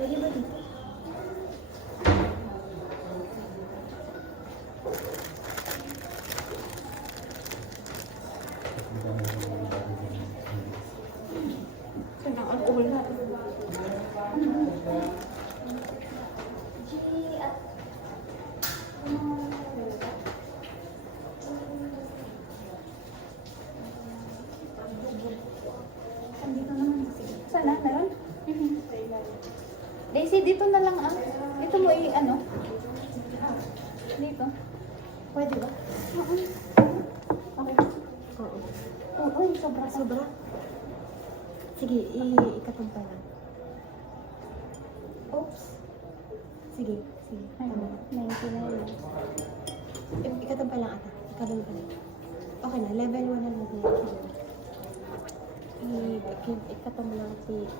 Pwede ba dito? Saan ang alcohol natin? Andito naman. Sana, meron? Daisy, dito na lang ang... Dito mo ano? Dito. Pwede ba? Oo. Okay. Oo. Oo, sobra. Sobra? Sige, ikatumpa lang. Oops. Sige. Ano? 99. Ikatumpa lang ata. Ikatumpa lang. Okay na, level 1 na lang. Ikatumpa lang si...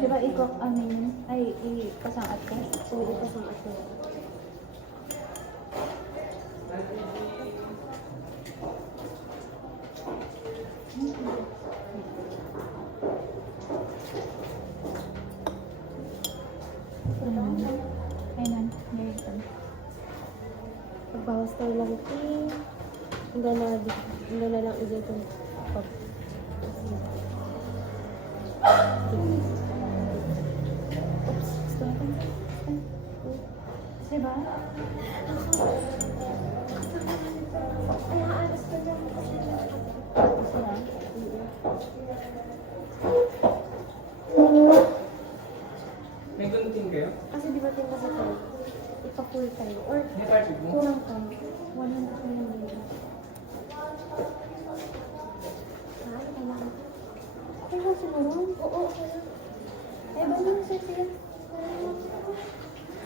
Diba ikok amin ay ipasangat ko? Oo, ipasangat ko. Ayun, meron. Pagbawas tayo lang ito. Hindi na lang dito. Diba? Ay, aalas ko lang kasi may gunting kayo? kasi di ba tingnan sa tayo? Ipa-full tayo. Or May party mo? kurang tayo. 100 na lang yun. Ay, kailangan. Okay ba siguro? Oo, okay lang. Ay, ba naman sir sila?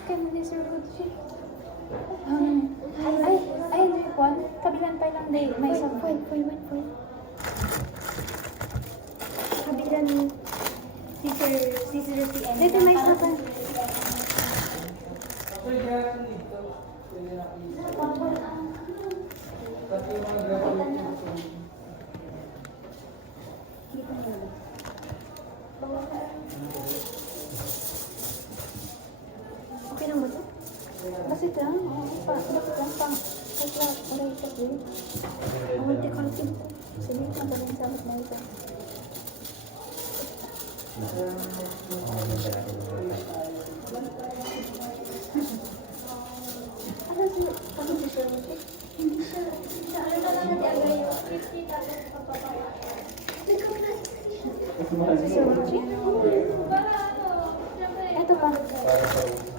Kaya mo ni Sir Ruchi. Ay, ano yung kwan? Kabilan pa lang day. May isang point. Kabilan si Sir PM. Dito may isa pa. Uy, gano'n dito. Pwede na kayo. Pati yung mga gano'n dito. Dito na lang. Okay lang ba ito? Basit lang. Basit lang. Kasi aray ito po. Ang multi-content. Sige, magaling sa akin na ito. Ano siya? Ano siya? Hindi siya. Ano na lang nag-agay yung 50,000 papapaya. Si Sir Ruchi? Ito pa.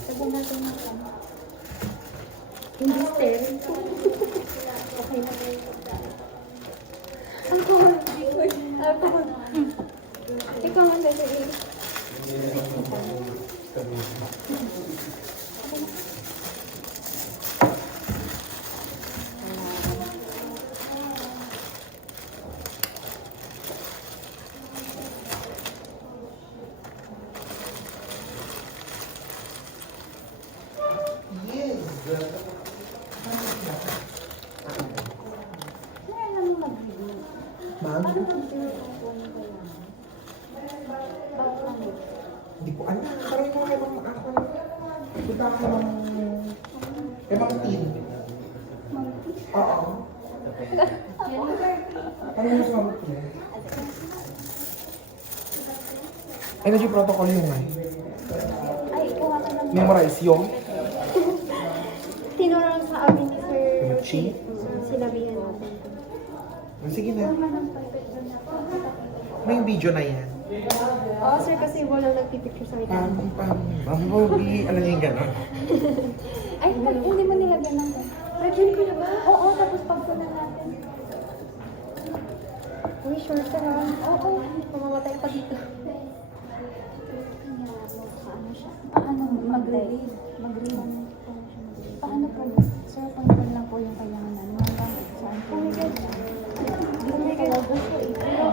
Sabihin natin na ito. Hindi stereo. Okay na. Alcohol. Alcohol. Ikaw ang sasabihin. Ma'am? Ano mag-zero ang phone ko lang? Bakit ano? Hindi ko alam. Parang ko kayo mga ako. Punta ako ng... Kaya mga team. Oo. Ano yung sa mga team? Energy protocol yung nga. Ay, kuha ka ng... Memorize yung Tinurang sa amin ni Sir Ruchi? Sinabihan natin. Sige na. Tama ng perfect doon ako. May video na yan. Oo, sir, kasi walang nagpipicture sa akin. Mamogi. Alam niyo yung gano'n? Ay, hindi mo nilagyan ng lagyan ko na ba? Oo, tapos pagpunan natin. Uy, sure sir ha? Oo, mamamatay pa dito. Paano siya? Paano mag-read? Mag-read. Paano po? Sir, control lang po yung kailangan namin. Hanggang saan po? Oh my God. Hindi ko may kailangan. Pero,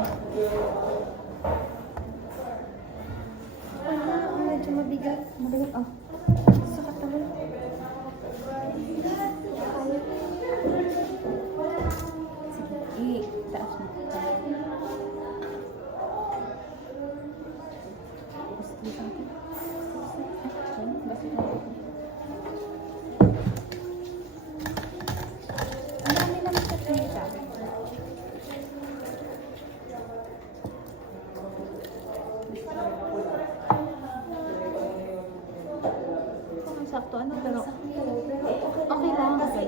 Kasi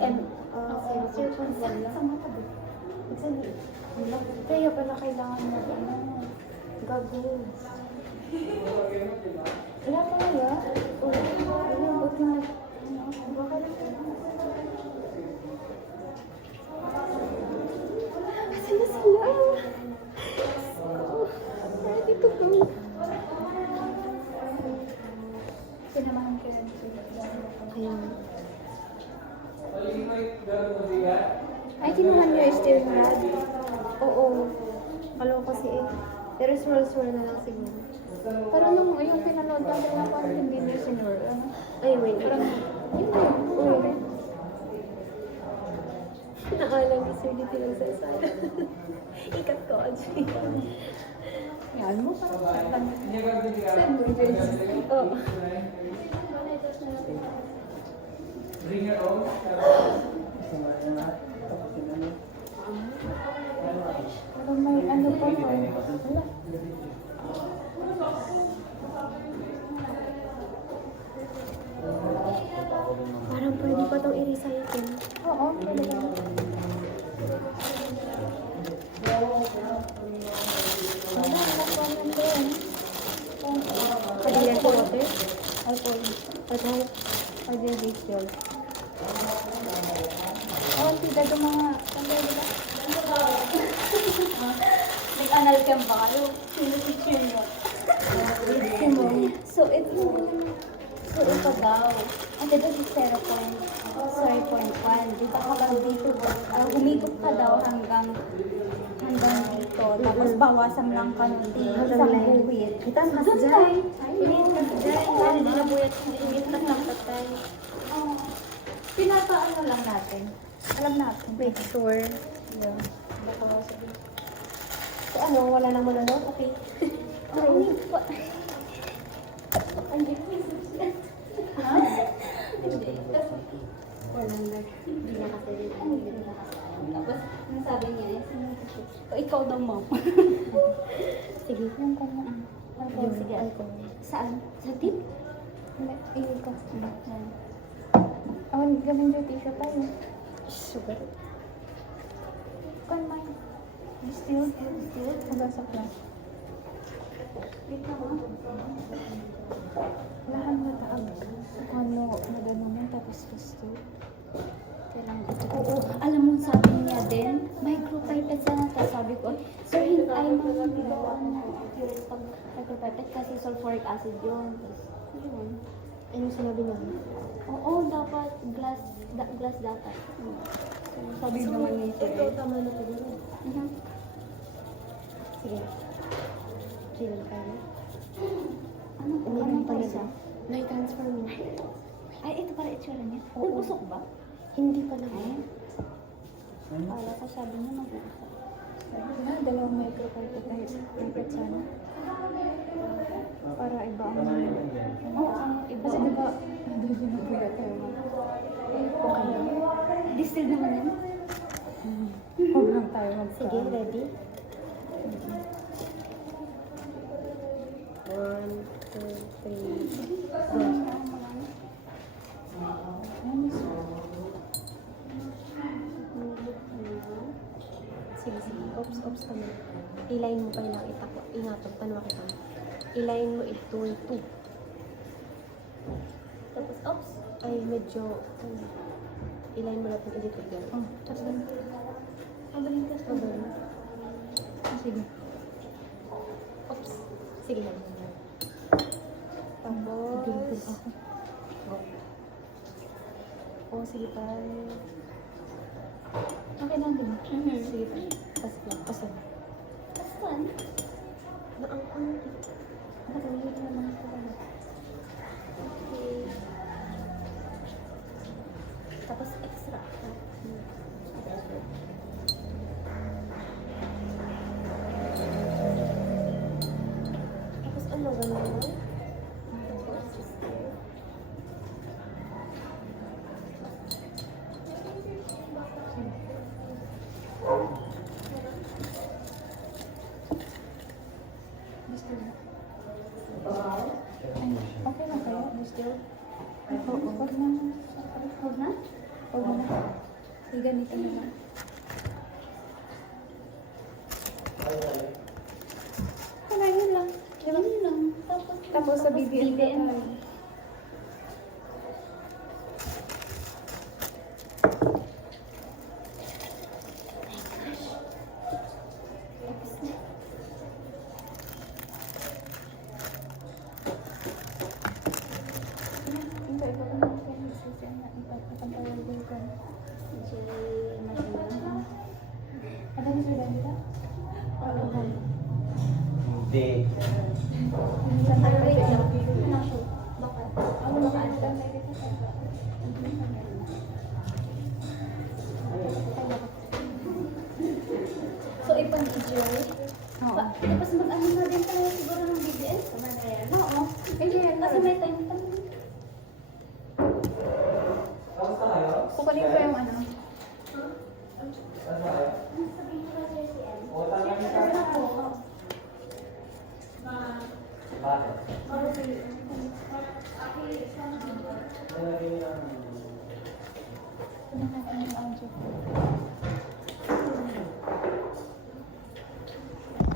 circles lang. Sa mata ba? Kaya pala kailangan mo gagawin. Wala pa kaya? Ayun, buti na. Baka lang. Kasi na sila. Dito po. Sinamahan ko lang sila. Kaya. Ay, kinuha niyo yung steering rod? Oo. Kalaw kasi eh. Pero swirl-swirl na lang siguro. Pero nung yung pinanood natin na parang hindi niya sinur. Ay, wait. Parang, yun na yun. Oo. Naalam ni Sir Dito lang sa isa. Ikat ko, Audrey. Yan mo, parang send mo, Grace. Oo. Bring your own. Parang may ano pa pa. Wala. Parang pwede pa itong i-recycle. Oo, pwede pa. Wala, nakuha lang din. Kadilian sa water? Alcohol. Alcohol. Kadilian base yun. Oh, tida itong mga sandal, di ba? Nag-anal cam ba kayo? Sino teacher nyo? So, ito daw. Ang dito si 0.1. Dito ka lang dito. Humikot ka daw hanggang dito. Tapos bawasan lang ka ng isang buhit. Kita mas dyan. Init ka dyan. Hindi na buhit. Init ka ng patay. Pinapaano lang natin. Alam natin. Make sure. Yeah. So ano, wala nang manunod? Okay. Okay. Hindi na kasi rin. Tapos, nasabi niya ikaw daw, ma'am. Sige, yung kanya. Sige, alcohol. Saan? Sa tip? Iyon ka. Awan, gaming yung t-shirt tayo. Sugar. Kan man. Still. Hanggang sa class. Wait na ba? Lahan na taag. Ano, madano mo, tapos gusto. Kailangan ito. Oo, alam mo, sabi niya din, micropipette sana to. Sabi ko, sir, ay mga bigawan na. Pag micropipette kasi sulfuric acid yun. Tapos, yun. Ano sinabi niya? Oo, dapat glass dapat. Sabi naman nito. Ikaw tama na ito. Sige. Chill kayo. Ano pa siya? Na-transfer mo. Ay, ito para itsura niya. Nag-usok ba? Hindi pa naman. Kala ko sabi niya mag-usok. Dalawang micropipette sana. Para iba ang iba. Kasi diba, hindi na bugat tayo. Okay. Distilled naman yan? Huwag lang tayo mag-sa. Sige, ready? 1, 2, 3, go. Sige. Ops kami. Ilayin mo pa yung nakita ko. Ingatog, tanwa kita. Ilayin mo ito. Tapos, ops. Ay, medyo, ilayin mo natin edit again. Tapos, mabalin ka. Sige. Ops. Sige lang. Tapos, go. Sige pa. Okay lang din. Sige pa. Pasan. Naangkon. Nakalilig naman ko. Okay. Tapos extra. Tapos ano gano'n mo? Gusto mo? Okay, ganito na lang. Wala, yun lang. Yun lang. Tapos sa BBM na tayo. Hindi. So, ipang-enjoy. Oo. Tapos mag-ano na din tayo siguro ng BBS. Oo. Kasi may time pa. Kamusta kayo? Kukunin ko yung ano. Kamusta kayo? O, talagang ka? Bakit? Talagang yung... Ano natin yung audio?